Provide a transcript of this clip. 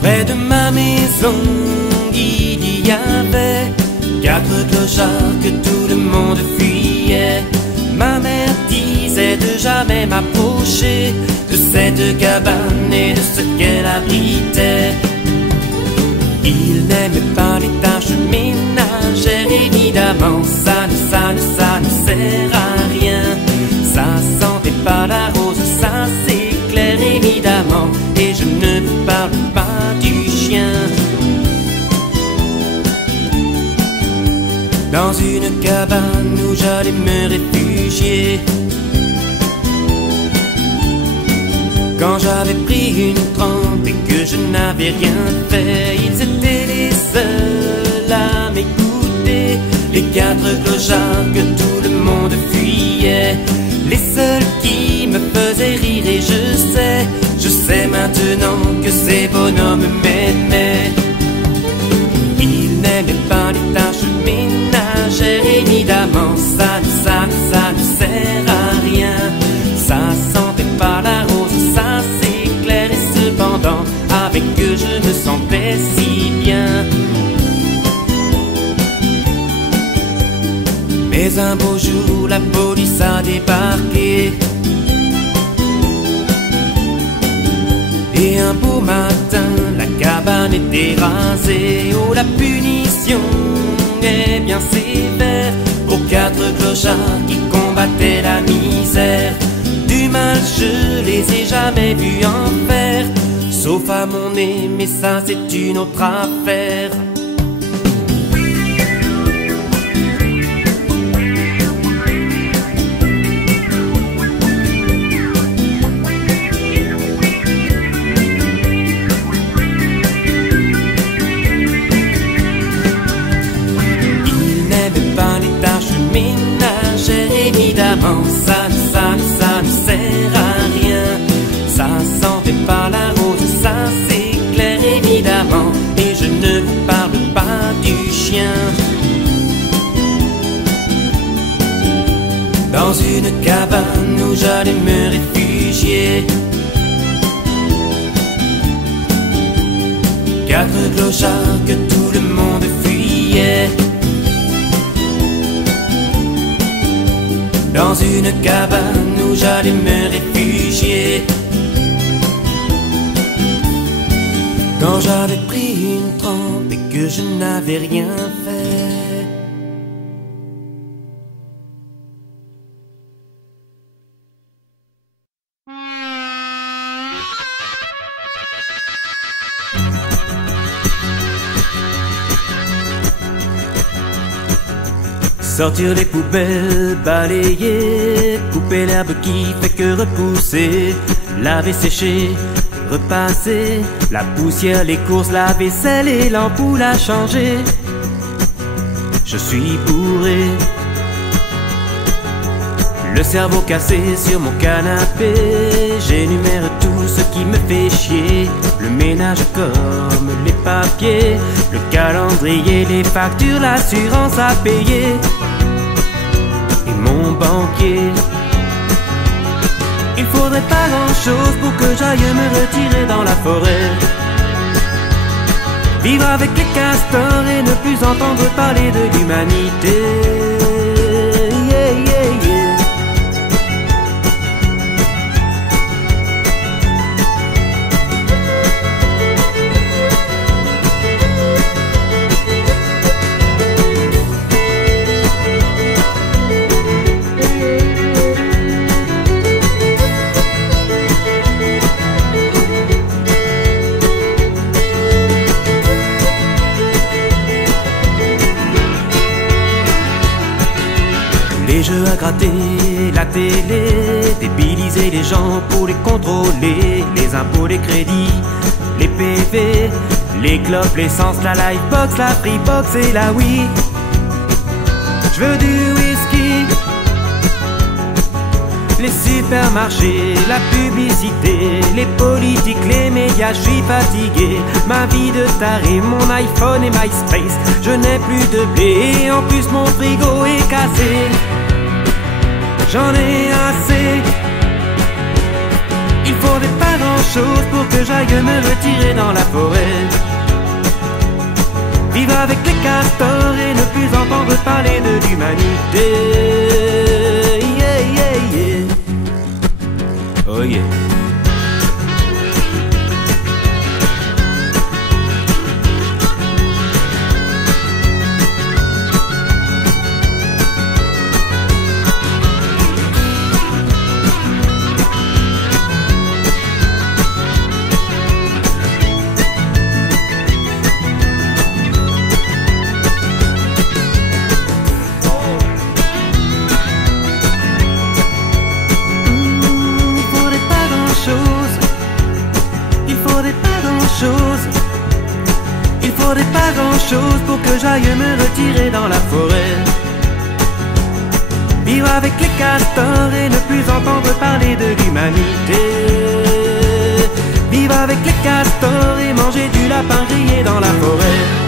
Près de ma maison, il y avait 4 clochards que tout le monde fuyait. Ma mère disait de jamais m'approcher de cette cabane et de ce qu'elle abritait. Il n'aimait pas les tâches ménagères, évidemment, ça ne sert à rien. Ça sentait pas la rose, ça c'est clair, évidemment, et je ne vous parle pas du chien. Dans une cabane où j'allais me réfugier, quand j'avais pris une trempe et que je n'avais rien fait, ils étaient les seuls à m'écouter. Les 4 clochards que tout le monde fuyait, les seuls qui me faisaient rire. Et je sais maintenant que ces bonhommes m'aimaient. Ils n'aimaient pas les tâches ménagères, évidemment, ça ne sert à rien. Ça sentait pas la rose, ça c'est clair, et cependant, avec eux je me sentais si bien. Mais un beau jour, la police a débarqué. Et un beau matin, la cabane était rasée. Oh, la punition est bien sévère pour 4 clochards qui combattaient la misère. Du mal, je les ai jamais vus en faire, sauf à mon nez, mais ça c'est une autre affaire. Évidemment, ça ne sert à rien. Ça sentait pas la rose, ça c'est clair, évidemment, et je ne vous parle pas du chien. Dans une cabane où j'allais me réfugier, 4 clochards que tout le monde fuyait. Dans une cabane où j'allais me réfugier, quand j'avais pris une trempe et que je n'avais rien fait. Sortir les poubelles, balayer, couper l'herbe qui fait que repousser, laver, sécher, repasser, la poussière, les courses, la vaisselle et l'ampoule à changer. Je suis bourré, le cerveau cassé sur mon canapé. J'énumère tout ce qui me fait chier, le ménage comme les papiers, le calendrier, les factures, l'assurance à payer, et mon banquier. Il faudrait pas grand chose pour que j'aille me retirer dans la forêt, vivre avec les castors et ne plus entendre parler de l'humanité. Yeah, yeah, yeah. Les jeux à gratter, la télé, débiliser les gens pour les contrôler, les impôts, les crédits, les PV, les clopes, l'essence, la livebox, la freebox et la Wii. Je veux du whisky, les supermarchés, la publicité, les politiques, les médias, je suis fatigué. Ma vie de taré, mon iPhone et MySpace, je n'ai plus de blé et en plus mon frigo est cassé. J'en ai assez. Il faudrait pas grand chose pour que j'aille me retirer dans la forêt, vivre avec les castors et ne plus entendre parler de l'humanité. Yeah, yeah, yeah. Oh yeah. Il faudrait pas grand chose pour que j'aille me retirer dans la forêt, vivre avec les castors et ne plus entendre parler de l'humanité, vivre avec les castors et manger du lapin grillé dans la forêt.